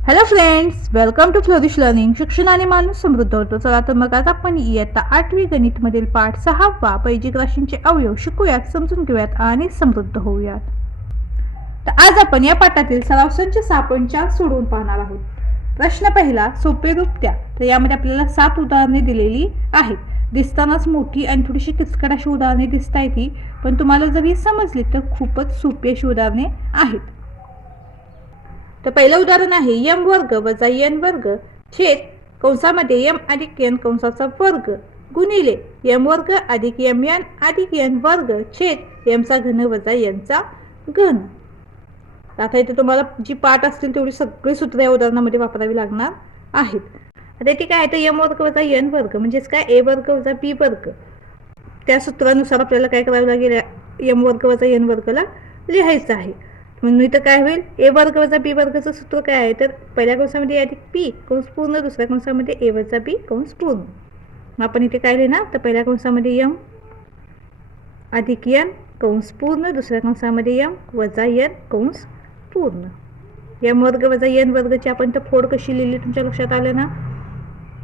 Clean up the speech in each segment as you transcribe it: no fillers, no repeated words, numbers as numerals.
Hello friends, welcome to Flourish Learning. शिक्षण आणि माणूस समृद्ध होतो. चला तर मग आज आपण इयत्ता 8वी गणितमधील पाठ 6वा बैजिक राशींचे अवयव शिकूयात, समजून घेऊयात आणि समृद्ध होऊयात. तर आज आपण या पाठातील सराव संच 6.4 सोडवून पाहणार आहोत. प्रश्न पहिला, सोपे रूप द्या. तर यामध्ये आपल्याला 7 उदाहरणे दिलेली आहेत. दिसतानाच मोठी आणि थोडीशी किचकट अशी उदाहरणे दिसत आहेत, पण तुम्हाला जर ही समजली तर खूपच सोपी अशी उदाहरणे आहेत. तर पहिलं उदाहरण आहे यम वर्ग वजा एन वर्ग छेद कंसामध्ये यम अधिक एन कंसाचा वर्ग गुणिले यम वर्ग अधिक यम एन अधिक एन वर्ग छेद यमचा घन वजा एनचा घन. आता इथे तुम्हाला जी पाठ असतील तेवढी सगळी सूत्र या उदाहरणामध्ये वापरावी लागणार आहेत. आता इथे काय आहे तर यम वर्ग वजा एन वर्ग म्हणजेच काय ए वर्ग वजा बी वर्ग. त्या सूत्रानुसार आपल्याला काय करावं लागेल, यम वर्ग वजा एन वर्गला लिहायचं आहे. म्हणून इथं काय होईल, ए वर्ग वजा बी वर्गचं सूत्र काय आहे तर पहिल्या कंसामध्ये ए अधिक बी कंस पूर्ण, दुसऱ्या कंसामध्ये ए वजा बी कंस पूर्ण. मग आपण इथे काय लिहिणार तर पहिल्या कंसामध्ये यम अधिक एन कंस पूर्ण, दुसऱ्या कंसामध्ये यम वजा एन कंस पूर्ण. यम वर्ग वजा एन वर्गची आपण तर फोड कशी लिहिली तुमच्या लक्षात आलं ना.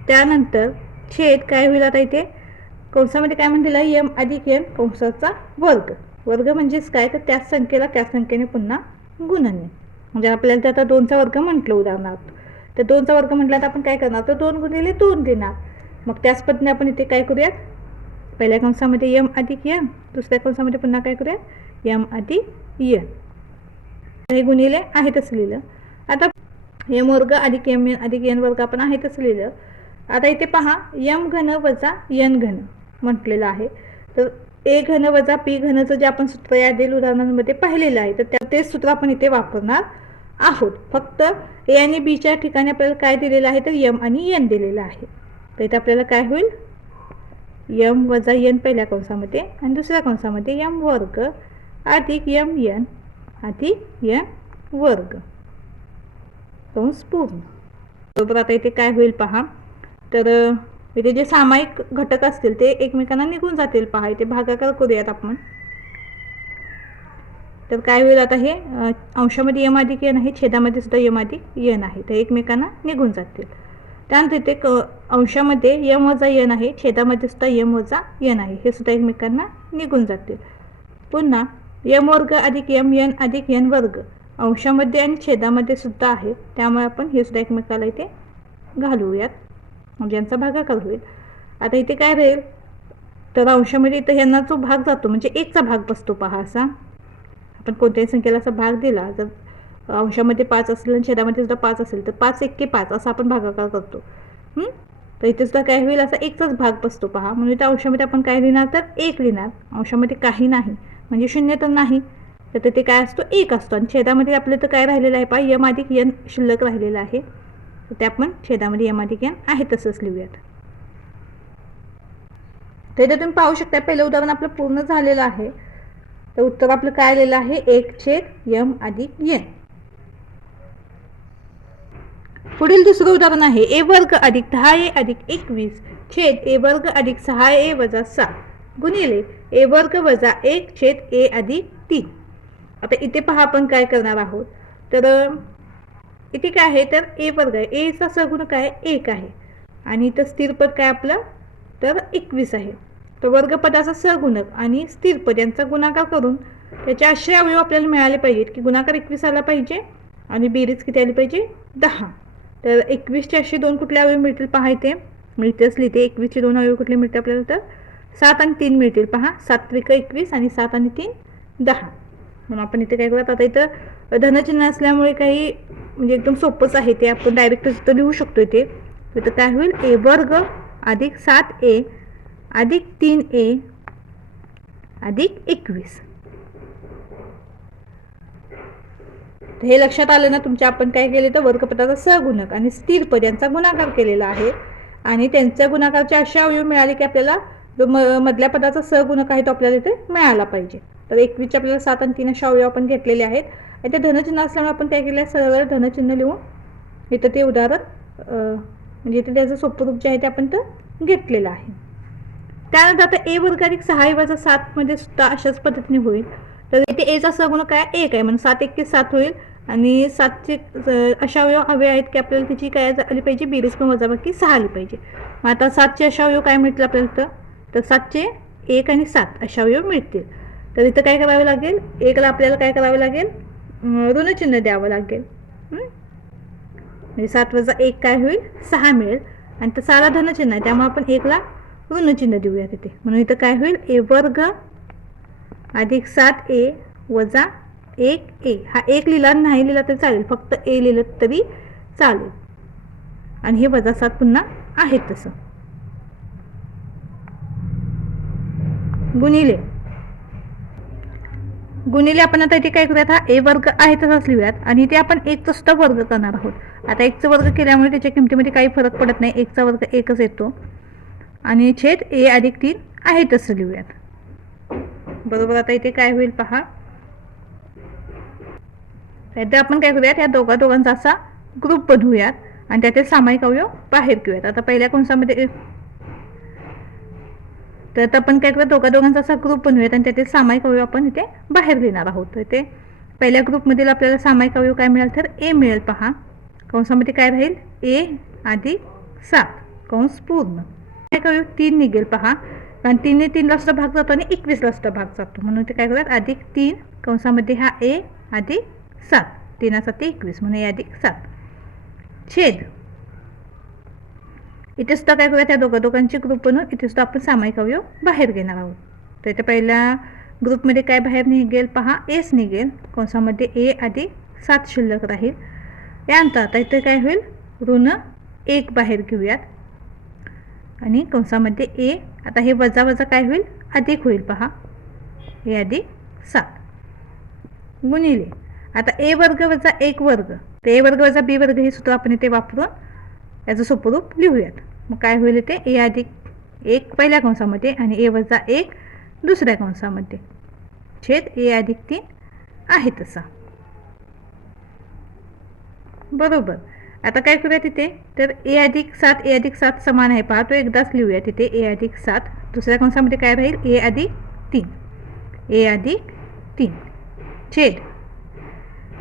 त्यानंतर छेद काय होईल, आता इथे कंसामध्ये काय म्हणलेलं आहे यम अधिक एन कंसाचा वर्ग. वर्ग म्हणजेच काय तर त्याच संख्येला त्या संख्येने पुन्हा गुणने. म्हणजे आपल्याला ते आता 2चा वर्ग म्हटलं उदाहरणार्थ. तर 2चा वर्ग म्हटलं तर आपण काय करणार तर 2 गुणिले 2 देणार. मग त्याच पद्धतीने आपण इथे काय करूयात, पहिल्या कंसामध्ये यम अधिक एन, दुसऱ्या कंसामध्ये पुन्हा काय करूयात यम अधिक एन. हे गुणिले आहे तसं लिहिलं. आता यम वर्ग अधिक यम एन अधिक एन वर्ग आपण आहे तसं लिहिलं. आता इथे पहा यम घन वजा एन घन म्हटलेलं आहे. तर ए घन वजा पी घनचं जे आपण सूत्र या दिल उदाहरणांमध्ये पाहिलेलं आहे तर तेच सूत्र आपण इथे वापरणार आहोत. फक्त ए आणि बीच्या ठिकाणी आपल्याला काय दिलेलं आहे तर यम आणि एन दिलेलं आहे. तर इथे आपल्याला काय होईल यम वजा एन पहिल्या कंसामध्ये आणि दुसऱ्या कंसामध्ये यम वर्ग अधिक यम एन अधिक एन वर्ग कंस पूर्ण. बरोबर. आता इथे काय होईल पहा, तर इथे जे सामायिक घटक असतील ते एकमेकांना निघून जातील. पहा इथे भागाकार करूयात आपण. तर काय होईल, आता हे अंशामध्ये यम अधिक एन आहे, छेदामध्ये सुद्धा यम अधिक एन आहे, तर एकमेकांना निघून जातील. त्यानंतर इथे अंशामध्ये यम वजा एन आहे, छेदामध्ये सुद्धा यम वजा एन आहे, हे सुद्धा एकमेकांना निघून जातील. पुन्हा यम वर्ग अधिक यम एन अधिक एन वर्ग अंशामध्ये आणि छेदामध्ये सुद्धा आहे, त्यामुळे आपण हे सुद्धा एकमेकाला इथे घालूयात, म्हणजे यांचा भागाकार होईल. आता इथे काय राहील तर अंशामध्ये इथं यांना जो भाग जातो म्हणजे 1चा भाग बसतो. पहा असा आपण कोणत्याही संख्येला असा भाग दिला, जर अंशामध्ये 5 असेल आणि छेदामध्ये सुद्धा 5 असेल तर 5 एक्के 5 असा आपण भागाकार करतो. तर इथे सुद्धा काय होईल, असा 1चाच भाग बसतो. पहा म्हणून इथं अंशामध्ये आपण काय लिहिणार तर 1 लिहिणार. अंशामध्ये काही नाही म्हणजे 0 तर नाही, तर ते काय असतो 1 असतो. आणि छेदामध्ये आपलं तर काय राहिलेलं आहे पहा यम अधिक एन शिल्लक राहिलेलं आहे, तर ते आपण छेदामध्ये यम अधिक एन आहे तसंच लिहूयात. तर इथे तुम्ही पाहू शकता पहिलं उदाहरण आपलं पूर्ण झालेलं आहे. तर उत्तर आपलं काय आलेलं आहे 1/यम अधिक एन. पुढील दुसरं उदाहरण आहे ए वर्ग अधिक 10a अधिक 21 छेद ए वर्ग अधिक 6a वजा 7 गुणिले ए वर्ग वजा 1 छेद ए अधिक 3. आता इथे पहा आपण काय करणार आहोत, तर इथे काय आहे तर ए वर्ग आहे, एचा सहगुणक काय 1 आहे आणि इथं स्थिरपद काय आपलं तर 21 आहे. तर वर्गपदाचा सहगुणक आणि स्थिरपद यांचा गुणाकार करून त्याचे असे अवयव आपल्याला मिळाले पाहिजेत की गुणाकार 21 आला पाहिजे आणि बेरीज किती आली पाहिजे 10. तर 21चे असे 2 कुठले अवयव मिळतील पहा, इथे मिळतेच लिहिते 21चे 2 अवयव कुठले मिळते आपल्याला तर 7 आणि 3 मिळतील. पहा 7 त्रिक 21 आणि 7 आणि 3 10. म्हणून आपण इथे काय करूयात, आता इथं धनचिन्ह असल्यामुळे काही म्हणजे एकदम सोपंच आहे, ते आपण डायरेक्ट इथं लिहू शकतो. इथं काय होईल ए वर्ग अधिक 7a अधिक 3a अधिक 21. हे लक्षात आलं ना तुमच्या. आपण काय केले तर वर्गपदाचा सहगुणक आणि स्थिरपद यांचा गुणाकार केलेला आहे आणि त्यांच्या गुणाकारचे अशा अवयव मिळाले की आपल्याला जो मधल्या पदाचा सहगुणक आहे तो आपल्याला इथे मिळाला पाहिजे. तर 21चे आपल्याला 7 आणि 3 अशा अवयव आपण घेतलेले आहेत आणि ते धनचिन्ह असल्यामुळे आपण काय केलं सरळ धनचिन्ह लिहून इथं ते उदाहरण म्हणजे इथे त्याचं सोपं रूप जे आहे ते आपण तर घेतलेलं आहे. त्यानंतर आता ए वर्ग अधिक 6a वजा 7 मध्ये सुद्धा अशाच पद्धतीने होईल. तर इथे एचा सहगुणक काय 1 आहे म्हणून 7 एक्के 7 होईल आणि 7चे अशा अवयव हवे आहेत की आपल्याला त्याची काय आली पाहिजे, बेरीज किंवा वजाबाकी 6 आली पाहिजे. मग आता 7चे अशा अवयव काय मिळतील आपल्याला, तर 7चे 1 आणि 7 अशा अवयव मिळतील. तर इथं काय करावं लागेल, 1ला आपल्याला काय करावं लागेल, ऋणचिन्ह द्यावं लागेल. म्हणजे 7 वजा 1 काय होईल, 6 मिळेल. आणि तर 6ला धनचिन्ह आहे त्यामुळे आपण 1ला ऋणचिन्ह देऊया तिथे. म्हणून इथं काय होईल, ए वर्ग अधिक 7a वजा 1a. हा 1 लिहिला नाही लिहिला तरी चालेल, फक्त ए लिहिलं तरी चालेल. आणि हे वजा 7 पुन्हा आहे तसं. गुणिले गुणिले आपण आता इथे काय करूयात, हा ए वर्ग आहे तसंच लिहूयात. आणि इथे आपण 1चा सुद्धा वर्ग करणार आहोत. आता 1चा वर्ग केल्यामुळे त्याच्या किमतीमध्ये काही फरक पडत नाही, 1चा वर्ग 1च येतो. आणि छेद ए अधिक 3 आहे तसं लिहूयात. बरोबर. आता इथे काय होईल पहा, तर आपण काय करूयात, या दोघांचा असा ग्रुप बनवूयात आणि त्यातील सामायिक अवयव बाहेर घेऊयात. आता पहिल्या कंसामध्ये तर आता आपण काय करूया, दोघांचा असा ग्रुप बनवूयात आणि त्यातील सामायिक अवयव आपण इथे बाहेर घेणार आहोत. तर ते पहिल्या ग्रुपमधील आपल्याला सामायिक अवयव काय मिळेल, तर ए मिळेल. पहा कंसामध्ये काय राहील, ए अधिक 7 कंस पूर्ण. सामायिक अवयव 3 निघेल. पहा कारण 3 ने 3ला सुद्धा भाग जातो आणि 21ला सुद्धा भाग जातो. म्हणून ते काय करूयात, अधिक 3 कंसामध्ये हा ए अधिक 7, 3 7 21 म्हणून ए अधिक 7 छेद. इथे सुद्धा काय करूया, त्या दोघांची ग्रुप बनवून इथे सुद्धा आपण सामायिक अवयव बाहेर घेणार आहोत. तर इथे पहिल्या ग्रुपमध्ये काय बाहेर निघेल, पहा एस निघेल. कंसामध्ये ए अधिक 7 शिल्लक राहील. यानंतर आता इथे काय होईल, ऋण 1 बाहेर घेऊयात आणि कंसामध्ये ए, आता हे वजा वजा काय होईल, अधिक होईल. पहा ए अधिक 7 गुणिले आता ए वर्ग वजा 1 वर्ग. तर ए वर्ग वजा बी वर्ग हे सूत्र आपण इथे वापरून याचं सोपं रूप लिहूयात. मग काय होईल, इथे ए अधिक 1 पहिल्या कंसामध्ये आणि ए वजा 1 दुसऱ्या कंसामध्ये छेद ए अधिक 3 आहे तसा. बरोबर. आता काय करूया तिथे, तर ए अधिक 7 समान आहे. पहा तो एकदाच लिहूया तिथे, ए अधिक 7. दुसऱ्या कंसामध्ये काय राहील, ए अधिक 3 छेद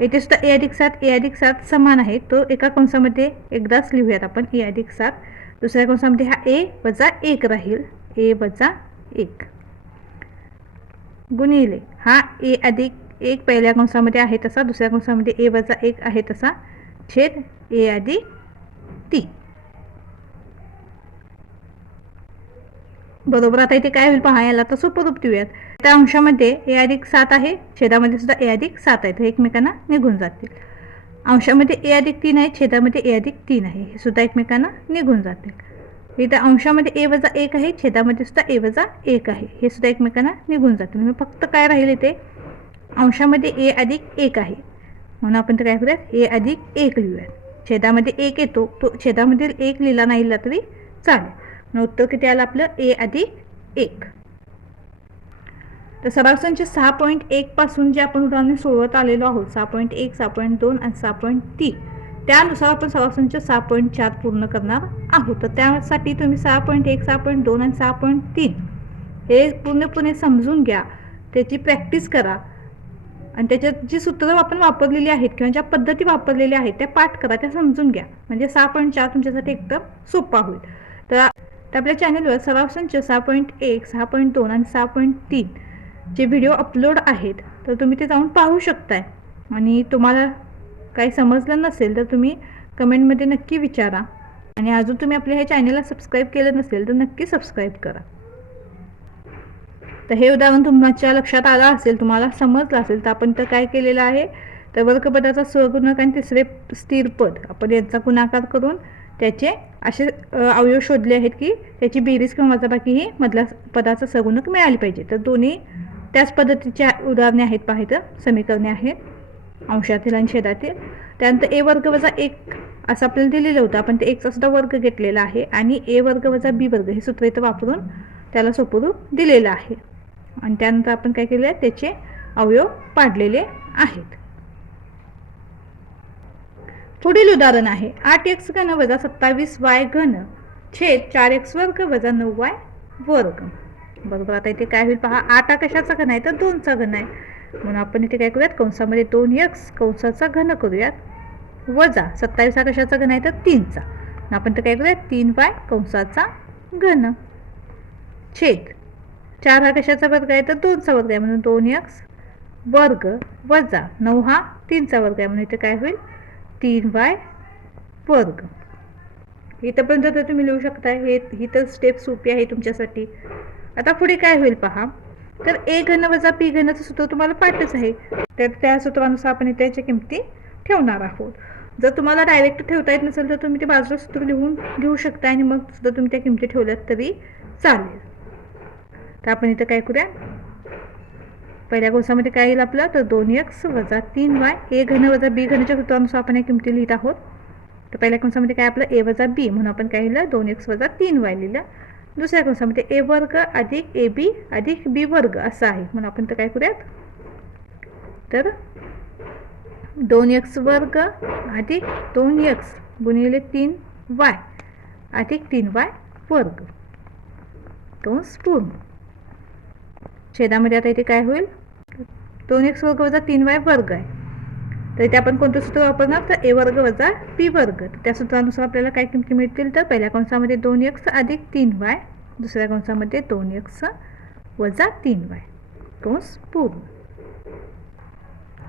इथे सुद्धा ए अधिक 7 समान आहे. तो एका कंसामध्ये एकदाच लिहूयात आपण, ए अधिक 7. दुसऱ्या कंसामध्ये हा ए वजा 1 राहील, ए वजा 1 गुणिले हा ए अधिक 1 पहिल्या कंसामध्ये आहे तसा, दुसऱ्या कंसामध्ये ए वजा 1 आहे तसा छेद ए अधिक 3. बरोबर. आता इथे काय होईल पहा, याला तर सोपं रूप देऊयात. त्या अंशामध्ये ए अधिक 7 आहे, छेदामध्ये सुद्धा ए अधिक 7 आहे, तर एकमेकांना निघून जातील. अंशामध्ये ए अधिक 3 आहे, छेदामध्ये ए अधिक 3 आहे, हे सुद्धा एकमेकांना निघून जातील. इथे अंशामध्ये ए वजा 1 आहे, छेदामध्ये सुद्धा ए वजा 1 आहे, हे सुद्धा एकमेकांना निघून जातील. मग फक्त काय राहील, इथे अंशामध्ये ए अधिक 1 आहे म्हणून आपण ते काय करूयात, ए अधिक 1 लिहूयात. छेदामध्ये 1 येतो, तो छेदामधील 1 लिहिला नाही लिहिला तरी चालेल. उत्तर किती आलं आपलं, ए अधिक 1. तर सराव संच 6.1 पासून जे आपण उदाहरणे सोडवत आलेलो आहोत, 6.1, 6.2 आणि 6.3, त्यानुसार आपण सराव संच 6.4 पूर्ण करणार आहोत. तर त्यासाठी तुम्ही 6.1, 6.2 आणि 6.3 हे पूर्णपणे समजून घ्या, त्याची प्रॅक्टिस करा आणि त्याच्यात जी सूत्र आपण वापरलेली आहेत किंवा ज्या पद्धती वापरलेल्या आहेत त्या पाठ करा, त्या समजून घ्या. म्हणजे 6.4 तुमच्यासाठी एकदम सोपा होईल. तर आपल्या चॅनलवर सराव संच 6.1, 6.2 आणि 6.3 जे व्हिडिओ अपलोड आहेत, तर तुम्ही ते जाऊन पाहू शकताय. आणि तुम्हाला काही समजलं नसेल तर तुम्ही कमेंटमध्ये नक्की विचारा. आणि अजून तुम्ही आपल्या ह्या चॅनलला सबस्क्राईब केलं नसेल तर नक्की सबस्क्राईब करा. तर हे उदाहरण तुमच्या लक्षात आलं असेल, तुम्हाला समजलं असेल, तर आपण तर काय केलेलं आहे, तर वर्गपदाचा सहगुणक आणि तिसरे स्थिर पद आपण यांचा गुणाकार करून त्याचे असे अवयव शोधले आहेत की त्याची बेरीज किंवा वजाबाकी ही मधल्या पदाचा सहगुणक मिळाली पाहिजे. तर दोन्ही त्याच पद्धतीचे उदाहरणे आहेत, पाहिजे समीकरणे आहेत अंशातील आणि छेदातील. त्यानंतर ए वर्ग वजा 1 असं आपल्याला दिलेलं होतं, आपण ते 1चा सुद्धा वर्ग घेतलेला आहे आणि ए वर्ग वजा बी वर्ग हे सूत्र इथं वापरून त्याला सोपं रूप दिलेलं आहे. आणि त्यानंतर आपण काय केलं आहे, त्याचे अवयव पाडलेले आहेत. पुढील उदाहरण आहे 8x घन वजा 27y घन छेद 4x वर्ग वजा 9y वर्ग. बरोबर. आता इथे काय होईल पहा, 8 हा कशाचा घन आहे, तर 2चा घन आहे. म्हणून आपण इथे काय करूयात, कंसामध्ये 2x कंसाचा घन करूयात, वजा 27 हा कशाचा घन आहे तर 3चा. आपण तर काय करूयात 3y कंसाचा घन छेद 4 हा कशाचा वर्ग आहे तर 2चा वर्ग आहे, म्हणून 2x वर्ग वजा 9 हा 3चा वर्ग आहे, म्हणून इथे काय होईल 3y वर्ग. इथंपर्यंत तर तुम्ही लिहू शकता. ही तर स्टेप सोपी आहे तुमच्यासाठी. आता पुढे काय होईल पहा, तर a घन वजा p घनचं सूत्र तुम्हाला पाठच आहे, तर त्या सूत्रानुसार आपण त्याच्या किमती ठेवणार आहोत. जर तुम्हाला डायरेक्ट ठेवता येत नसेल तर तुम्ही ते बाजूला सूत्र लिहून घेऊ शकता आणि मग सुद्धा तुम्ही त्या किमती ठेवल्यात तरी चालेल. तर आपण इथं काय करूया, पहिल्या कंसामध्ये काय येईल आपलं तर 2x वजा 3y a घन वजा b घनच्या सूत्रानुसार आपण या किमती लिहित आहोत. तर पहिल्या कंसामध्ये काय आपलं a वजा b, म्हणून आपण काय लिहिलं 2x वजा 3y लिहिलं. दुसऱ्या कंसामध्ये a वर्ग अधिक ab अधिक b वर्ग असं आहे, म्हणून आपण तर काय करूयात, तर 2x वर्ग अधिक 2x गुणिले 3y अधिक 3y वर्ग कंस पूर्ण. छेदामध्ये आता इथे काय होईल, 2x वर्ग वजा 3y वर्ग आहे, तर इथे आपण कोणतं सूत्र वापरणार तर a वर्ग वजा b वर्ग. त्या सूत्रानुसार आपल्याला काय किमती मिळतील तर पहिल्या कंसामध्ये 2x अधिक 3y, दुसऱ्या कंसामध्ये 2x वजा 3y कंस पूर्ण.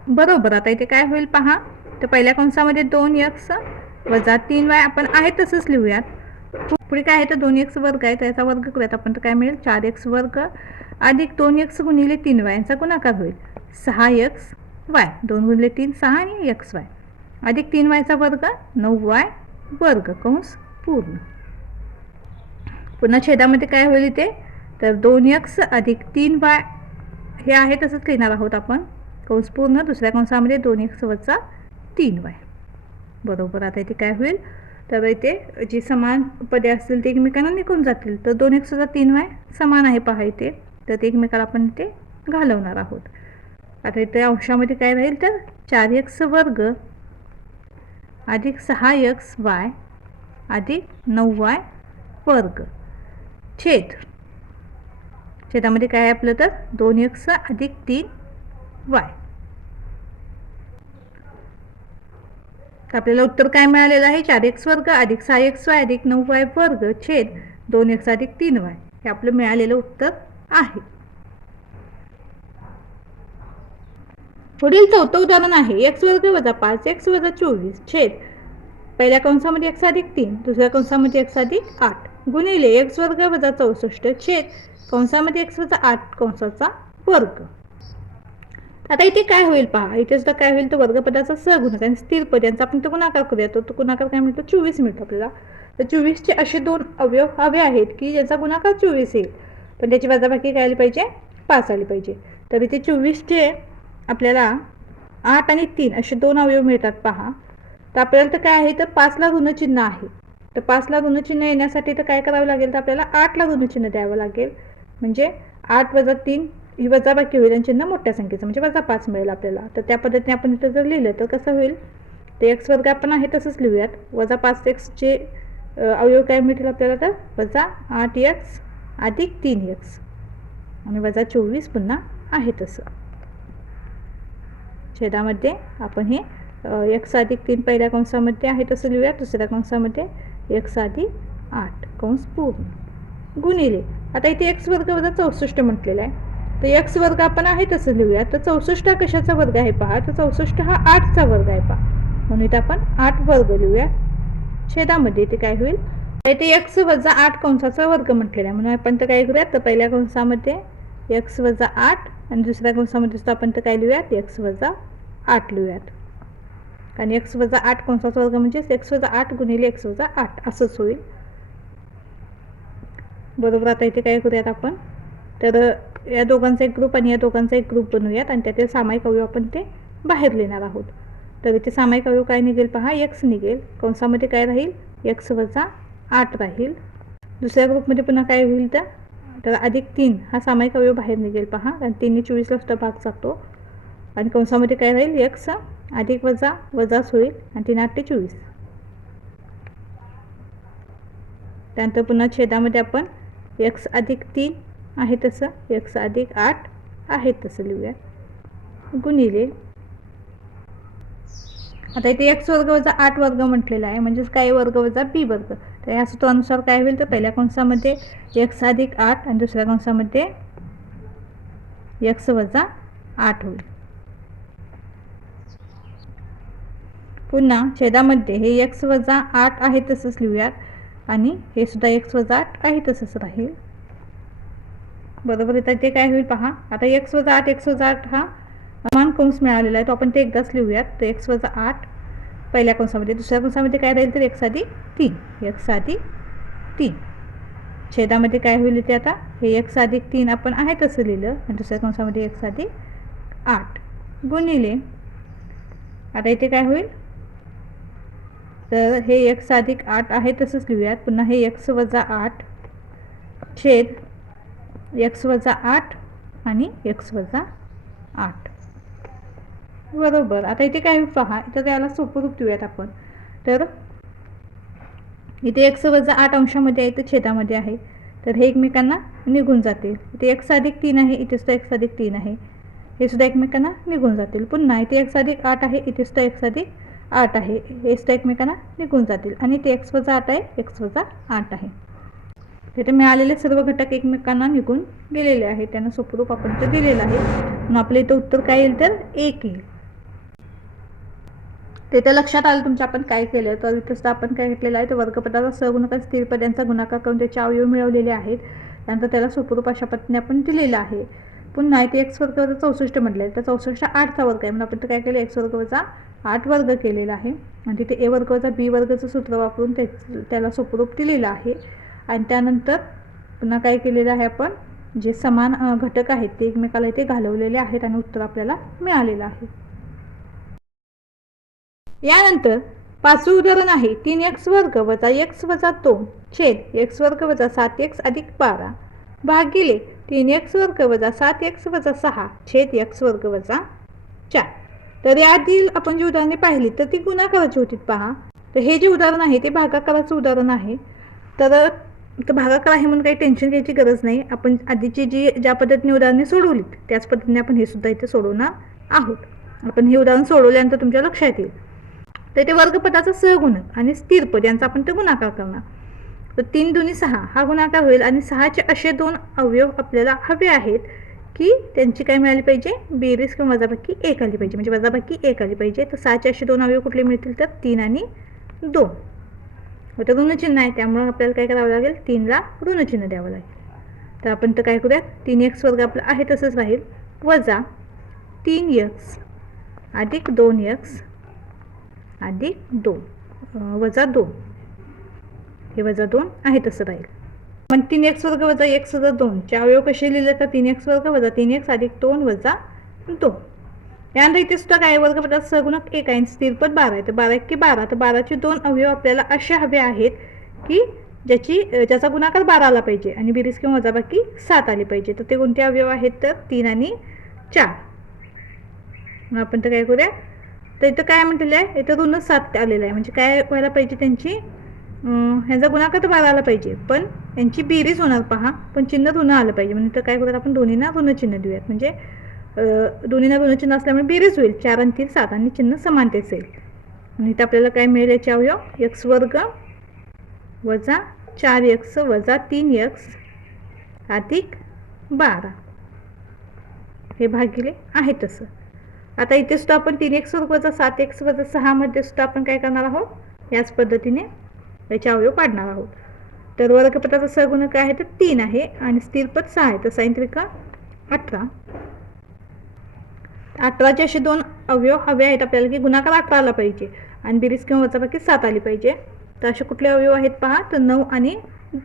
बरोबर. आता इथे काय होईल पहा, तर पहिल्या कंसामध्ये 2x वजा 3y आपण आहे तसंच लिहूयात. पुढे काय आहे तर 2x वर्ग आहे, त्याचा वर्ग करूयात आपण, तर काय मिळेल 4x वर्ग अधिक 2x गुणिले 3y यांचा गुणाकार होईल 6xy, 2 गुणिले 3 6 आणि xy अधिक 3yचा वर्ग 9y वर्ग कंस पूर्ण. पुन्हा छेदामध्ये काय होईल इथे तर 2x अधिक 3y हे आहे तसंच लिहिणार आहोत आपण कंस पूर्ण. दुसऱ्या कंसामध्ये 2x वजा 3y बरोबर. आता इथे काय होईल तर इथे जी समान पदे असतील ते एकमेकांना निघून जातील, तर 2x वजा 3y समान आहे पहा इथे, तर ते एकमेकाला आपण इथे घालवणार आहोत. आता इथे अंशामध्ये काय राहील तर 4x वर्ग अधिक 6xy अधिक 9y वर्ग छेदामध्ये काय आहे आपलं तर 2x अधिक 3y. आपल्याला उत्तर काय मिळालेलं आहे 4x वर्ग अधिक 6xy अधिक 9y वर्ग छेद 2x अधिक 3y हे आपलं मिळालेलं उत्तर आहे. पुढील चौथं उदाहरण आहे x वर्ग वजा 5x वजा 24 छेद पहिल्या कंसामध्ये x अधिक 3 दुसऱ्या कंसामध्ये x अधिक 8 गुणिले x वर्ग वजा 64 छेद कंसामध्ये x वजा 8 कंसाचा वर्ग. आता इथे काय होईल पहा, इथे सुद्धा काय होईल तर वर्गपदाचा सहगुणक आणि स्थिर पद यांचा आपण तो गुणाकार करूया. तो गुणाकार काय मिळतो 24 मिळतो आपल्याला. तर 24चे असे दोन अवयव हवे आहेत की ज्याचा गुणाकार 24 येईल, पण त्याची वजाबाकी काय आली पाहिजे 5 आली पाहिजे. तर इथे 24चे आपल्याला 8 आणि 3 असे दोन अवयव मिळतात पहा. तर आपल्याला तर काय आहे तर 5ला ऋणचिन्ह आहे, तर 5ला ऋणचिन्ह येण्यासाठी तर काय करावं लागेल तर आपल्याला 8ला ऋणचिन्ह द्यावं लागेल, म्हणजे 8 वजा 3 ही वजाबाकी होईल आणि चिन्ह मोठ्या संख्येचं म्हणजे वजा 5 मिळेल आपल्याला. तर त्या पद्धतीने आपण इथं जर लिहिलं तर कसं होईल, ते x वर्ग आपण आहे तसंच लिहूयात. वजा 5xचे अवयव काय मिळतील आपल्याला तर वजा 8x अधिक 3x आणि वजा 24 पुन्हा आहे तसं. छेदामध्ये आपण हे x अधिक 3 पहिल्या कंसामध्ये आहे तसं लिहूयात, दुसऱ्या कंसामध्ये x अधिक 8 कंस पूर्ण गुणिले. आता इथे x वर्ग वजा 64 म्हटलेला आहे, तर x वर्ग आपण आहे तसं लिहूया. तर 64 हा कशाचा वर्ग आहे पहा, तर 64 हा 8चा वर्ग आहे पहा, म्हणून इथे आपण 8 वर्ग लिहूया. छेदामध्ये इथे काय होईल इथे x वजा 8 कंसाचा वर्ग म्हटलेला आहे, म्हणून आपण तर काय करूयात तर पहिल्या कंसामध्ये x वजा 8 आणि दुसऱ्या कंसामध्ये सुद्धा आपण तर काय लिहूयात x वजा 8 लिहूयात. आणि x वजा 8 कंसाचा वर्ग म्हणजे x वजा 8 गुणिले x वजा 8 असंच होईल बरोबर. आता इथे काय करूयात आपण तर या दोघांचा एक ग्रुप आणि या दोघांचा एक ग्रुप बनवूयात आणि त्यातील सामायिक अवयव आपण ते बाहेर लिहिणार आहोत. तर इथे सामायिक अवयव काय निघेल पहा x निघेल, कंसामध्ये काय राहील x वजा 8 राहील. दुसऱ्या ग्रुपमध्ये पुन्हा काय होईल तर अधिक 3 हा सामायिक अवयव बाहेर निघेल पहा, कारण 3 24ला सुद्धा भाग जातो आणि कंसामध्ये काय राहील x अधिक वजा वजाच होईल आणि 3 8 24. त्यानंतर पुन्हा छेदामध्ये आपण x अधिक 3 आहे तसं x अधिक 8 आहे तसं लिहूया. गुणिले, आता इथे x वर्ग वजा 8 वर्ग म्हटलेला आहे, म्हणजेच काय वर्ग वजा b वर्ग. तर या सूत्रानुसार काय होईल, तर पहिल्या कंसामध्ये x अधिक 8 आणि दुसऱ्या कंसामध्ये x वजा 8 होईल. पुन्हा छेदामध्ये हे x वजा 8 आहे तसंच लिहूयात आणि हे सुद्धा x वजा 8 आहे तसंच राहील. बरोबर. इथे काय होईल पहा, आता x वजा 8 हा समान कंस मिळालेला आहे, तो आपण ते एकदाच लिहूयात. तर x वजा 8 पहिल्या कंसामध्ये, दुसऱ्या कंसामध्ये काय राहील तर x अधिक 3 छेदामध्ये काय होईल इथे, आता हे x अधिक 3 आपण आहे तसं लिहिलं आणि दुसऱ्या कंसामध्ये x अधिक 8 गुणिले, आता इथे काय होईल, तर हे x अधिक 8 आहे तसंच लिहूयात. पुन्हा हे x वजा 8 छेद x वजा 8 आणि x वजा 8 बरोबर. आता इथे काय होईल पहा, इथं त्याला सोपं रूप देऊयात आपण. तर इथे x वजा 8 अंशामध्ये आहे तर छेदामध्ये आहे, तर हे एकमेकांना निघून जातील. इथे x अधिक 3 आहे, इथे सुद्धा x अधिक 3 आहे, हे सुद्धा एकमेकांना निघून जातील. पुन्हा इथे x अधिक 8 आहे, इथे सुद्धा x अधिक 8 आहे, हे सुद्धा एकमेकांना निघून जातील. आणि इथे x वजा 8 आहे, x वजा 8 आहे. तिथे मिळालेले सर्व घटक एकमेकांना निघून गेलेले आहेत, त्यांना सोपं रूप आपण इथं दिलेलं आहे. म्हणून आपलं इथं उत्तर काय येईल तर 1 येईल. ते तर लक्षात आलं तुमच्या आपण काय केलं, तर इथं सुद्धा आपण काय घेतलेलं आहे, तर वर्गपदाचा सहगुणक आणि स्थिर पद यांचा गुणाकार करून त्याचे अवयव मिळवलेले आहेत. त्यानंतर त्याला सोपरूप अशा पद्धतीने आपण दिलेलं आहे. पुन्हा इथे x वर्ग वजा 64 म्हटलं आहे, तर 64 8चा वर्ग आहे, म्हणून आपण इथं काय केलं, x वर्ग वजा 8 वर्ग केलेला आहे आणि तिथे a वर्ग वजा b वर्गचं सूत्र वापरून त्याला सोपरूप दिलेलं आहे. आणि त्यानंतर पुन्हा काय केलेलं आहे, आपण जे समान घटक आहेत ते एकमेकाला इथे घालवलेले आहेत आणि उत्तर आपल्याला मिळालेलं आहे. यानंतर पाचवं उदाहरण आहे 3x वर्ग वजा x वजा 2 छेद x वर्ग वजा 7x अधिक 12 भागिले 3x वर्ग वजा 7x वजा 6 छेद x वर्ग वजा 4. तर यातील आपण जी उदाहरणे पाहिली तर ती गुणाकाराची होती पहा. तर हे जे उदाहरण आहे ते भागाकाराचं उदाहरण आहे. तर भागाकार आहे म्हणून काही टेन्शन घ्यायची गरज नाही. आपण आधीची ज्या पद्धतीने उदाहरणे सोडवलीत त्याच पद्धतीने आपण हे सुद्धा इथे सोडवणार आहोत. आपण हे उदाहरण सोडवल्यानंतर तुमच्या लक्षात येईल. तर ते वर्गपदाचा सहगुणक आणि स्थिर पद यांचा आपण ते गुणाकार करणार. तर 3 दुनी 6 हा गुणाकार होईल आणि 6चे असे दोन अवयव आपल्याला हवे आहेत की त्यांची काय मिळाली पाहिजे, बेरीज किंवा वजाबाकी 1 आली पाहिजे, म्हणजे वजाबाकी 1 आली पाहिजे. तर 6चे असे दोन अवयव कुठले मिळतील तर 3 आणि 2. आता ऋणचिन्ह आहे त्यामुळे आपल्याला काय करावं लागेल, 3ला ऋणचिन्ह द्यावं लागेल. तर आपण तर काय करूयात, 3x वर्ग आपलं आहे तसंच राहील वजा 3x अधिक 2x अधिक 2 वजा 2, हे वजा 2 आहे तसं राहील. पण 3x वर्ग वजा x वजा 2 चे अवयव कसे लिहिले तर 3x वर्ग वजा 3x अधिक 2 वजा 2. यानंतर इथे सुद्धा काय वर्गपदाचा सहगुणक 1 आहे, स्थिर पद 12 आहे. तर 12 1 12, तर 12चे दोन अवयव आपल्याला असे हवे आहेत की ज्याचा गुणाकार 12 आला पाहिजे आणि बेरीज किंवा वजाबाकी 7 आली पाहिजे. तर ते कोणते अवयव आहेत तर 3 आणि 4. मग आपण तर काय करूया, तर इथं काय म्हटलेलं आहे, इथं ऋण 7 आलेलं आहे, म्हणजे काय व्हायला पाहिजे, त्यांची ह्यांचा गुणाकार तर 12 आला पाहिजे पण यांची बेरीज होणार पहा, पण चिन्ह ऋण आलं पाहिजे. म्हणजे तर काय करूयात, आपण दोन्हींना ऋण चिन्ह देऊयात, म्हणजे दोन्हींना ऋण चिन्ह असल्यामुळे बेरीज होईल 4 आणि 3 7 आणि चिन्ह समानतेच येईल. आणि इथं आपल्याला काय मिळेल, याचे अवयव x वर्ग वजा 4x वजा 3x अधिक 12 हे भागिले आहे तसं. आता इथे सुद्धा आपण 3x वर्ग वजा 7x वजा 6 मध्ये सुद्धा आपण काय करणार आहोत, याच पद्धतीने याचे अवयव काढणार आहोत. तर वर्गपदाचा सहगुणक काय आहे तर 3 आहे आणि स्थिर पद 6 आहे. तर 6 त्रिका 18. 18चे असे दोन अवयव हवे आहेत आपल्याला की गुणाकार 18 आला पाहिजे आणि बेरीज किंवा वजाबाकी 7 आली पाहिजे. तर असे कुठले अवयव आहेत पहा, तर 9 आणि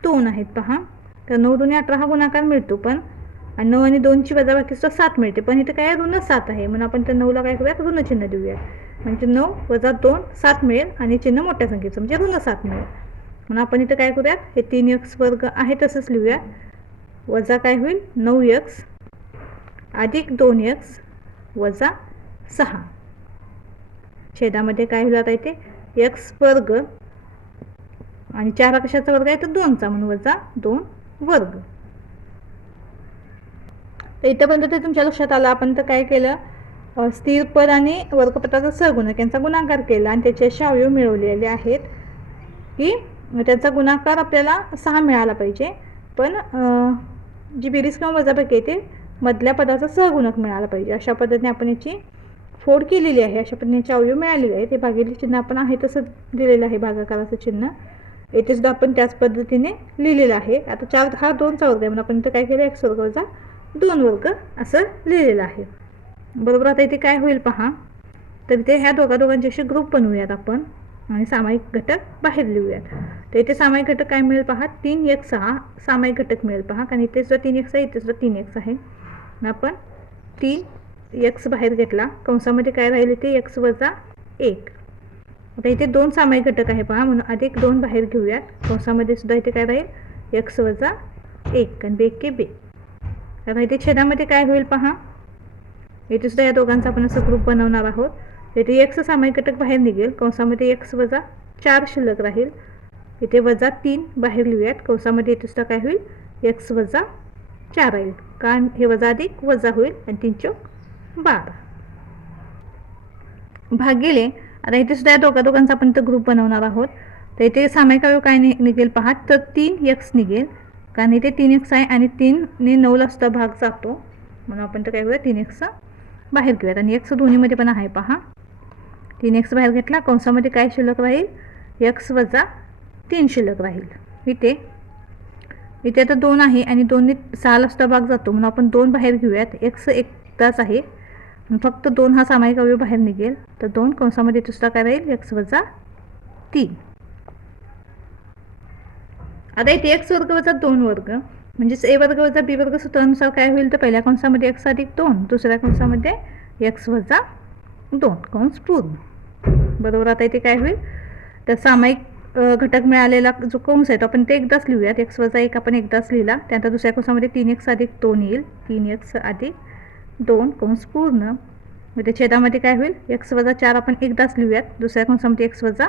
2 आहेत पहा. तर 9 2 18 हा गुणाकार मिळतो, पण आणि 9 आणि 2ची वजाबाकी सुद्धा 7 मिळते, पण इथे काय ऋण 7 आहे म्हणून आपण त्या 9ला काय करूयात ऋण चिन्ह देऊयात. म्हणजे 9 वजा 2 7 मिळेल आणि चिन्ह मोठ्या संख्येचं म्हणजे ऋण 7 मिळेल. म्हणून आपण इथं काय करूयात, हे 3x वर्ग आहे तसंच लिहूयात, वजा काय होईल 9x अधिक 2x वजा 6 छेदामध्ये काय होईल, आता इथे x वर्ग आणि 4 कशाचा वर्ग आहे तर 2चा म्हणून वजा 2 वर्ग. तर इथंपर्यंत ते तुमच्या लक्षात आलं. आपण तर काय केलं, स्थिर पद आणि वर्गपदाचा सहगुणक यांचा गुणाकार केला आणि त्याचे असे अवयव मिळवलेले आहेत की त्याचा गुणाकार आपल्याला 6 मिळाला पाहिजे, पण जी बेरीज किंवा वजाबाकी आहे ते मधल्या पदाचा सहगुणक मिळाला पाहिजे. अशा पद्धतीने आपण याची फोड केलेली आहे. अशा पद्धतीने अवयव मिळालेले आहे. ते भागिले चिन्ह आपण आहे तसं दिलेलं आहे, भागाकाराचं चिन्ह येथे सुद्धा आपण त्याच पद्धतीने लिहिलेलं आहे. आता 4 हा 2चा वर्ग आहे म्हणून आपण इथं काय केलं, x वर्ग वजा 2 वर्ग असं लिहिलेलं आहे. बरोबर. आता इथे काय होईल पहा, तर इथे ह्या दोघांचे असे ग्रुप बनवूयात आपण आणि सामायिक घटक बाहेर लिहूयात. तर इथे सामायिक घटक काय मिळेल पहा, 3x हा सामायिक घटक मिळेल पहा, कारण इथे सुद्धा 3x आहे, इथे सुद्धा 3x आहे. आपण 3x बाहेर घेतला, कंसामध्ये काय राहील इथे x वजा 1. आता इथे 2 सामायिक घटक आहे पहा, म्हणून अधिक 2 बाहेर घेऊयात. कंसामध्ये सुद्धा इथे काय राहील x वजा 1 आणि 1 के 2. आता इथे छेदामध्ये काय होईल पहा, इथे सुद्धा या दोघांचा आपण असं ग्रुप बनवणार आहोत. इथे x सामायिक घटक बाहेर निघेल, कंसामध्ये x वजा 4 शिल्लक राहील. इथे वजा 3 बाहेर लिहूयात, कंसामध्ये इथे सुद्धा काय होईल x वजा 4 राहील, कारण हे वजा अधिक वजा होईल आणि 3 चौक 12 भागिले. आता इथे सुद्धा या दोघांचा आपण इथं ग्रुप बनवणार आहोत. तर इथे सामायिक अवयव काय निघेल पहा, तर 3x निघेल, कारण इथे 3x आहे आणि 3 ने 9ला सुद्धा भाग जातो, म्हणून आपण तर काय करूया 3x बाहेर घेऊयात. आणि x दोन्हीमध्ये पण आहे पहा, 3x बाहेर घेतला, कंसामध्ये काय शिल्लक राहील x वजा 3 शिल्लक राहील. इथे आता 2 आहे आणि 2 ने 6ला सुद्धा भाग जातो, म्हणून आपण 2 बाहेर घेऊयात. x एकदाच आहे, फक्त 2 हा सामायिक अवयव बाहेर निघेल, तर 2 कंसामध्ये सुद्धा काय राहील x वजा 3. आता इथे x वर्ग वजा 2 वर्ग म्हणजेच a वर्ग वजा b वर्ग सूत्रानुसार काय होईल, तर पहिल्या कंसामध्ये x अधिक 2, दुसऱ्या कंसामध्ये x वजा 2 कंस पूर्ण. बरोबर. आता इथे काय होईल, तर सामायिक घटक मिळालेला जो कंस आहे तो आपण ते एकदाच लिहूयात. x वजा 1 आपण एकदाच लिहिला, त्यानंतर दुसऱ्या कंसामध्ये 3x अधिक 2 येईल, 3x अधिक 2 कंस पूर्ण. म्हणजे छेदामध्ये काय होईल, x वजा 4 आपण एकदाच लिहूयात, दुसऱ्या कंसामध्ये x वजा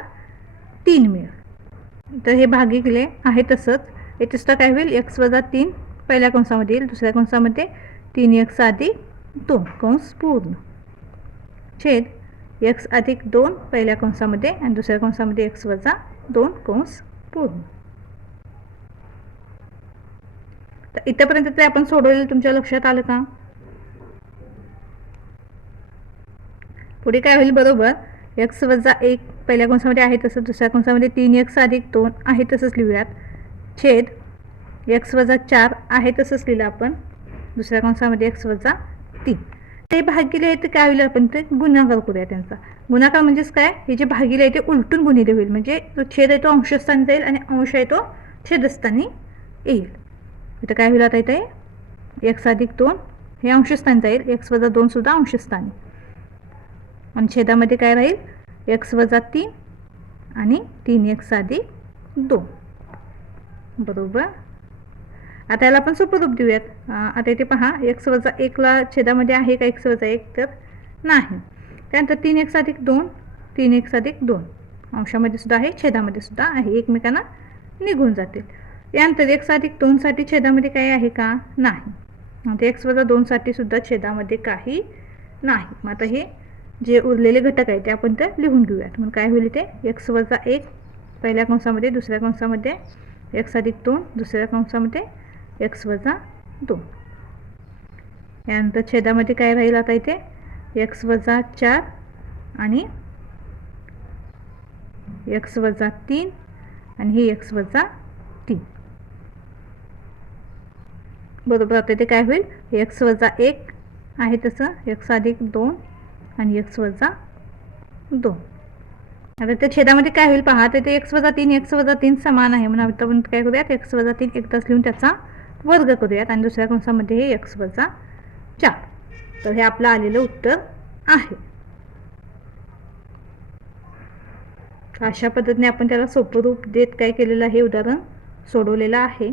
3 मिळेल. तर हे भागिले आहे तसंच. इथे सुद्धा काय होईल, x वजा 3 पहिल्या कंसामध्ये येईल, दुसऱ्या कंसामध्ये 3x अधिक 2 कंस पूर्ण छेद x अधिक 2 पहिल्या कंसामध्ये आणि दुसऱ्या कंसामध्ये x वजा 2 कंस पूर्ण. तर इथपर्यंत ते आपण सोडवलेलं तुमच्या लक्षात आलं का? पुढे काय होईल, बरोबर x वजा 1 पहिल्या कंसामध्ये आहे तसं, दुसऱ्या कंसामध्ये 3x अधिक 2 आहे तसंच लिहूयात, छेद x वजा 4 आहे तसंच लिहिलं आपण, दुसऱ्या कंसामध्ये x वजा 3. ते भागिले आहे, तर काय होईल, आपण ते गुणाकार करूया त्यांचा. गुणाकार म्हणजेच काय, हे जे भागिले आहे ते उलटून गुणिले होईल, म्हणजे जो छेद आहे तो अंशस्थानी जाईल आणि अंश आहे तो छेदस्थानी येईल. इथं काय होईल, आता इथे x अधिक 2 हे अंशस्थानी जाईल, x वजा 2 सुद्धा अंशस्थानी, आणि छेदामध्ये काय राहील x वजा 3 आणि 3x अधिक 2. बरोबर. आता याला आपण सोपं रूप देऊयात. आता इथे पहा, x वजा 1ला छेदामध्ये आहे का x वजा 1, तर नाही. त्यानंतर 3x अधिक 2, 3x अधिक 2 अंशामध्ये सुद्धा आहे, छेदामध्ये सुद्धा आहे, एकमेकांना निघून जातील. यानंतर x अधिक 2 साठी छेदामध्ये काही आहे का, नाही. आता x वजा 2 साठी सुद्धा छेदामध्ये काही नाही. मग आता हे जे उरलेले घटक आहे ते आपण तर लिहून घेऊयात. म्हणून काय होईल, ते x वजा 1 पहिल्या कंसामध्ये, दुसऱ्या कंसामध्ये x अधिक 2, दुसऱ्या कंसामध्ये x वजा 2. यानंतर छेदामध्ये काय राहील, आता इथे x वजा 4 आणि x वजा 3 आणि हे x वजा 3. बरोबर. आता इथे काय होईल, x वजा 1 आहे तसं, x अधिक 2 आणि x वजा 2. आता त्या छेदामध्ये काय होईल पहा, तर ते x वजा 3 समान आहे, म्हणून आपण काय करूयात, x वजा 3 एकदाच लिहून त्याचा वर्ग करूयात आणि दुसऱ्या कंसामध्ये हे x वजा 4. तर हे आपलं आलेलं उत्तर आहे. अशा पद्धतीने आपण त्याला सोपं रूप देत काय केलेलं आहे, उदाहरण सोडवलेलं आहे.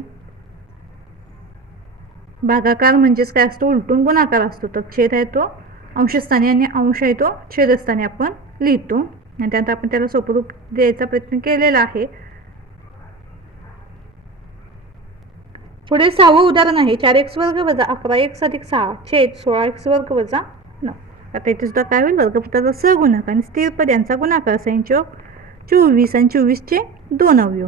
भागाकार म्हणजेच काय असतो, उलटून गुणाकार असतो. तर छेद आहे तो अंशस्थानी आणि अंश आहे तो छेदस्थानी आपण लिहितो, आणि त्यानंतर आपण त्याला सोपं रूप द्यायचा प्रयत्न केलेला आहे. पुढे 6वं उदाहरण आहे, 4x वर्ग वजा 11x अधिक 6 छेद 16x वर्ग वजा 9. आता इथे सुद्धा काय होईल, वर्गपटाचा सहगुणक आणि स्थिर पद यांचा गुणाकार साइन चौक 24 आणि 24चे 2 अवयव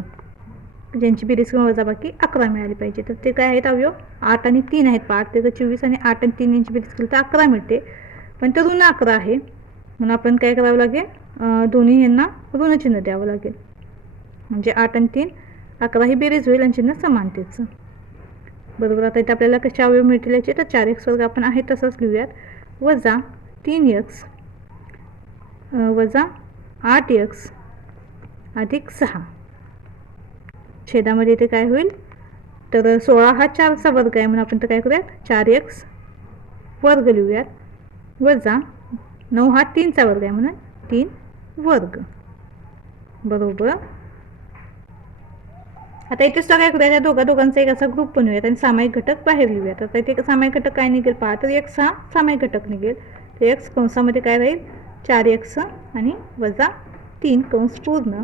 ज्यांची बेरीज किंवा वजाबाकी 11 मिळाली पाहिजे. तर ते काय आहेत अवयव, 8 आणि 3 आहेत. 8 ते 24 आणि 8 आणि 3 यांची बेरीज केली तर 11 मिळते, पण ते ऋण 11 आहे म्हणून आपण काय करावं लागेल, दोन्ही यांना ऋण चिन्ह द्यावं लागेल. म्हणजे 8 आणि 3 11 ही बेरीज होईल आणि चिन्ह समानतेचं. बरोबर. आता इथे आपल्याला कसे अवयव मिळतील याचे, तर 4x वर्ग आपण आहे तसंच लिहूयात, वजा 3x वजा 8x अधिक 6. छेदामध्ये इथे काय होईल, तर 16 हा 4चा वर्ग आहे म्हणून आपण तर काय करूयात 4x वर्ग लिहूयात, वजा 9 हा 3चा वर्ग आहे म्हणून 3 वर्ग. बरोबर. आता इथे सुद्धा काय करूया, त्या दोघांचा एक असा ग्रुप बनवूयात आणि सामायिक घटक बाहेर लिहूयात. आता इथे सामायिक घटक काय निघेल पहा, तर x हा सामायिक घटक निघेल. तर x कंसामध्ये काय राहील 4x आणि वजा 3 कंस पूर्ण.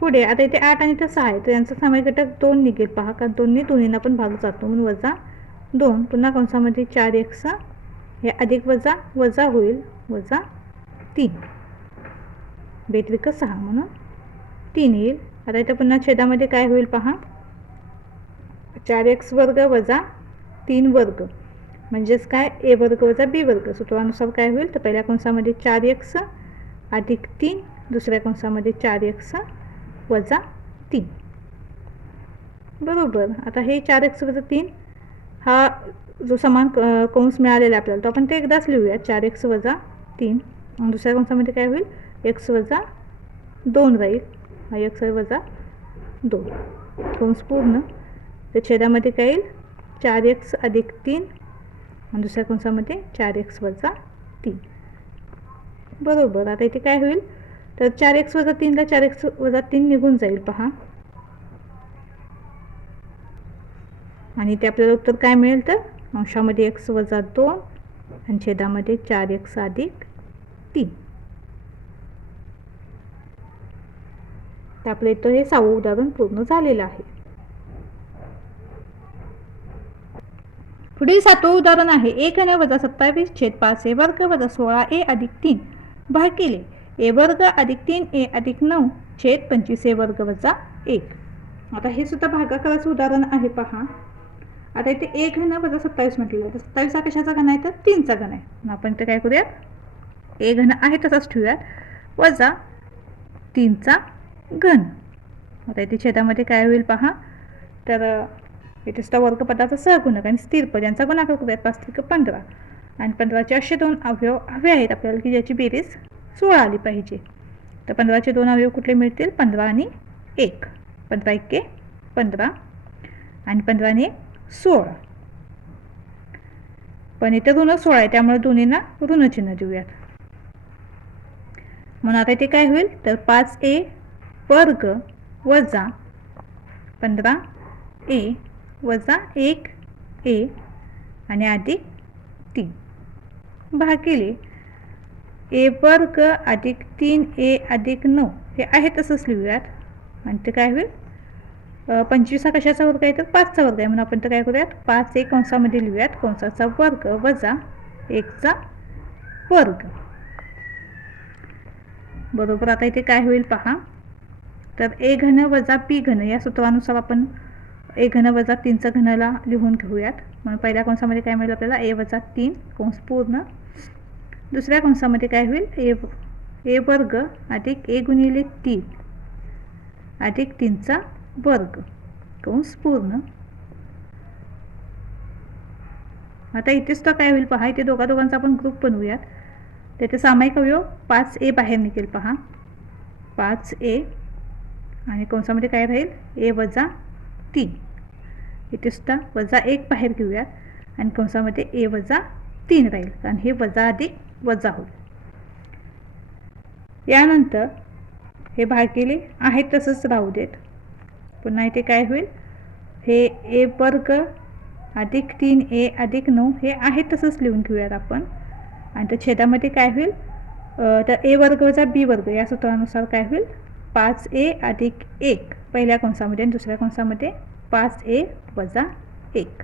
पुढे आता इथे 8 आणि इथे 6 आहे, तर यांचा सामायिक घटक 2 निघेल पहा, कारण दोन्हींना पण भाग जातो म्हणून वजा 2. पुन्हा कंसामध्ये 4x हे अधिक वजा वजा होईल, वजा 3 बेत्रिक 6 म्हणून 3 येईल. आता इथे पुन्हा छेदामध्ये काय होईल पहा, 4x वर्ग वजा 3 वर्ग म्हणजेच काय a वर्ग वजा b वर्ग. सूत्रानुसार काय होईल, तर पहिल्या कंसामध्ये 4x अधिक 3, दुसऱ्या कंसामध्ये 4x वजा 3. बरोबर. आता हे 4x वजा 3 हा जो समान कंस मिळालेला आपल्याला तो आपण ते एकदाच लिहूया, 4x वजा 3. दुसऱ्या कंसामध्ये काय होईल, x वजा 2 राहील, हा x वजा 2 कंस पूर्ण. तर छेदामध्ये काय येईल 4x अधिक 3 आणि दुसऱ्या कंसामध्ये 4x वजा 3. बरोबर. आता इथे काय होईल, तर 4x वजा 3ला 4x वजा 3 निघून जाईल पहा, आणि ते आपल्याला उत्तर काय मिळेल, तर अंशामध्ये x वजा 2 आणि छेदामध्ये 4x अधिक 3. तर आपलं इथं हे 6वं उदाहरण पूर्ण झालेलं आहे. पुढील 7वं उदाहरण आहे 1 वजा 27/5 वर्ग वजा 16a अधिक 3 भागिले a वर्ग अधिक 3a अधिक 9 छेद 25a वर्ग वजा 1. आता हे सुद्धा भागाकाराचं उदाहरण आहे पहा. आता इथे 1 वजा 27 म्हटलेलं आहे, तर 27 हा कशाचा घन आहे, तर 3चा घन आहे. आपण इथे काय करूयात, a घन आहे तसाच ठेवूयात, वजा 3चा घन. आता इथे छेदामध्ये काय होईल पहा, तर इथे सुद्धा वर्गपदाचा सहगुणक आणि स्थिर पद यांचा गुणाकार करूयात. 5-15 आणि 15चे असे 2 अवयव हवे आहेत आपल्याला की ज्याची बेरीज 16 आली पाहिजे. तर 15चे 2 अवयव कुठले मिळतील, 15 आणि 1. 15 1 15 आणि 15 आणि 1 16. पण इथे ऋण 16 आहे त्यामुळे दोन्हींना ऋण चिन्ह देऊयात. म्हणून आता इथे काय होईल, तर 5a वर्ग वजा 15a वजा 1a आणि अधिक 3 भागिले a वर्ग अधिक 3a अधिक 9 हे आहे तसंच लिहूयात. आणि ते काय होईल, 25 हा कशाचा वर्ग आहे, तर 5चा वर्ग आहे म्हणून आपण तर काय करूयात 5 एक कंसामध्ये लिहूयात, कंसाचा वर्ग वजा 1चा वर्ग. बरोबर. आता इथे काय होईल पहा, तर a घन वजा b घन या सूत्रानुसार आपण a घन वजा 3चा घनाला लिहून घेऊयात. म्हणून पहिल्या कंसामध्ये काय मिळेल आपल्याला a वजा 3 कंस पूर्ण. दुसऱ्या कंसामध्ये काय होईल, a वर्ग अधिक a गुणिले 3 अधिक 3चा वर्ग कंस पूर्ण. आता इथे सुद्धा काय होईल पहा, इथे दोघांचा आपण ग्रुप बनवूयात. त्याचे सामायिक अवयव 5a बाहेर निघेल पहा, 5a आणि कंसामध्ये काय राहील a वजा 3. इथे सुद्धा वजा 1 बाहेर घेऊयात आणि कंसामध्ये a वजा 3 राहील, कारण हे वजा अधिक वजा होईल. यानंतर हे भागिले आहे तसंच राहू देत. पुन्हा इथे काय होईल, हे a वर्ग अधिक 3a अधिक 9 हे आहे तसंच लिहून घेऊयात आपण. आणि त्या छेदामध्ये काय होईल, तर a वर्ग वजा b वर्ग या सूत्रानुसार काय होईल, 5a अधिक 1 पहिल्या कंसामध्ये आणि दुसऱ्या कंसामध्ये 5a वजा 1.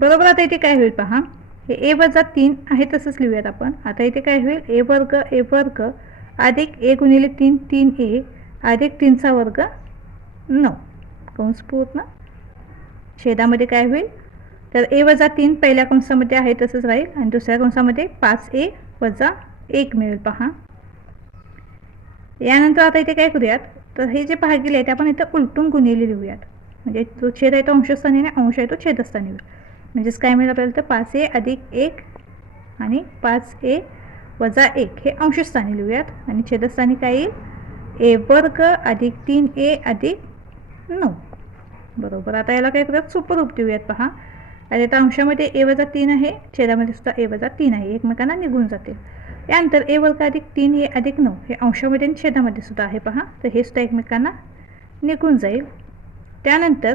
बरोबर. आता इथे काय होईल पहा, हे ए वजा 3 आहे तसंच लिहूयात आपण. आता इथे काय होईल, ए वर्ग अधिक ए गुणिले 3 3a अधिक 3चा वर्ग 9 कंस पूर्ण. छेदामध्ये काय होईल, तर ए वजा 3 पहिल्या कंसामध्ये आहे तसंच राहील आणि दुसऱ्या कंसामध्ये 5a वजा 1 मिळेल पहा. यानंतर आता इथे काय करूयात, तर हे जे भागिले आहे ते आपण इथं उलटून गुणिले लिहूयात. म्हणजे जो छेद आहे तो अंशस्थानी आणि अंश आहे तो छेदस्थानी होईल. म्हणजेच काय मिळेल आपल्याला, तर 5a अधिक 1 आणि 5a वजा 1 हे अंशस्थानी लिहूयात आणि छेदस्थानी काय येईल, ए वर्ग अधिक 3a अधिक 9 बरोबर. आता याला काय करूयात, सोपं रूप देऊयात पहा. आणि आता अंशामध्ये ए वजा 3 आहे, छेदामध्ये सुद्धा ए वजा 3 आहे, एकमेकांना निघून जातील. त्यानंतर ए वर्ग अधिक 3a अधिक 9 हे अंशामध्ये आणि छेदामध्ये सुद्धा आहे पहा, तर हे सुद्धा एकमेकांना निघून जाईल. त्यानंतर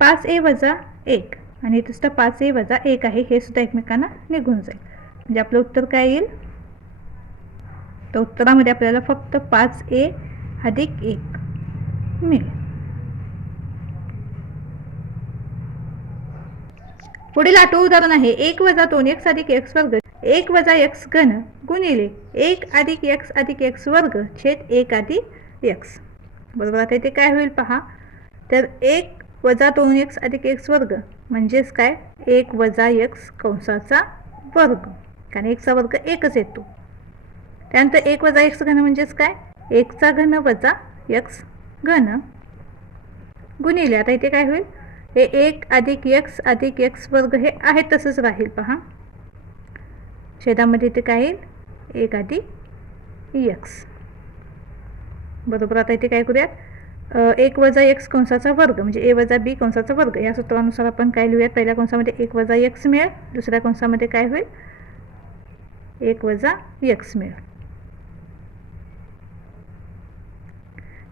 5a वजा 1 आणि इथे सुद्धा 5a वजा 1 आहे, हे सुद्धा एकमेकांना निघून जाईल. म्हणजे आपलं उत्तर काय येईल, तर उत्तरामध्ये आपल्याला फक्त 5a अधिक 1 मिळेल. पुढील 8वं उदाहरण आहे 1 वजा 2x अधिक x वर्ग 1 वजा x घन गुणिले 1 अधिक x अधिक x वर्ग छेद 1 अधिक x बरोबर. आता इथे काय होईल पहा, तर 1 वजा 2x अधिक x वर्ग म्हणजेच काय, 1 वजा x कंसाचा वर्ग, कारण x चा वर्ग 1च येतो. त्यानंतर 1 वजा x घन म्हणजेच काय, 1 चा घन वजा x घन गुणिले. आता इथे काय होईल, हे 1 अधिक x वर्ग हे आहे तसंच राहील पहा. छेदामध्ये इथे काय येईल, 1 अधिक x बरोबर. आता इथे काय करूयात, 1 वजा x कंसाचा वर्ग म्हणजे a वजा b कंसाचा वर्ग या सूत्रानुसार आपण काय लिहूयात, पहिल्या कंसामध्ये 1 वजा x मिळेल, दुसऱ्या कंसामध्ये काय होईल, 1 वजा x मिळेल.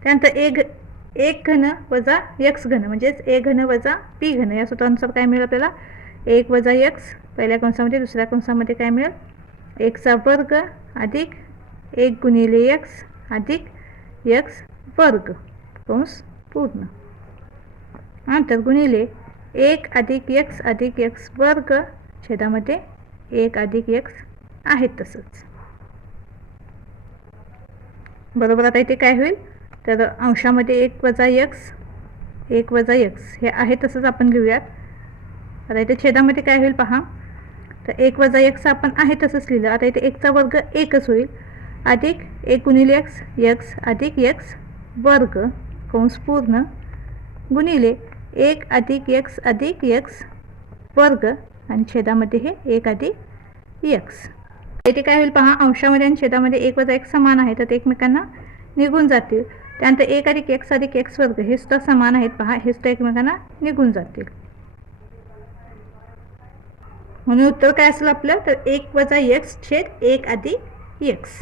त्यानंतर 1 घन वजा x घन म्हणजेच a घन वजा p घन या सूत्रानुसार काय मिळेल आपल्याला, 1 वजा x पहिल्या कंसामध्ये, दुसऱ्या कंसामध्ये काय मिळेल, 1 चा वर्ग अधिक 1 गुणिले x अधिक x वर्ग कंस पूर्ण. नंतर गुणिले 1 अधिक x वर्ग छेदामध्ये 1 अधिक x आहे तसंच बरोबर. आता इथे काय होईल, तर अंशामध्ये 1 वजा x हे आहे तसंच आपण लिहूयात. आता इथे छेदामध्ये काय होईल पहा, तर 1 वजा x आपण आहे तसंच लिहिलं. आता इथे 1 चा वर्ग 1च होईल अधिक 1 गुणिले x अधिक x वर्ग कंस पूर्ण गुणिले 1 अधिक x वर्ग आणि छेदामध्ये हे 1 अधिक x. इथे काय होईल पहा, अंशामध्ये आणि छेदामध्ये 1 वजा x समान आहे तर ते एकमेकांना निघून जातील. त्यानंतर 1 अधिक x वर्ग हे सुद्धा समान आहेत पहा, हे सुद्धा एकमेकांना निघून जातील. म्हणून उत्तर काय असेल आपलं, तर 1 वजा x छेद 1 अधिक x.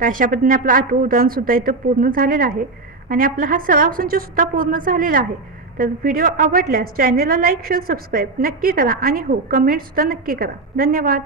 तर अशा पद्धतीने आपलं 8वं उदाहरण सुद्धा इथं पूर्ण झालेलं आहे आणि आपला हा सराव संच सुद्धा पूर्ण झालेला आहे. तर व्हिडिओ आवडल्यास चॅनलला लाईक शेअर सबस्क्राईब नक्की करा आणि हो कमेंट सुद्धा नक्की करा. धन्यवाद.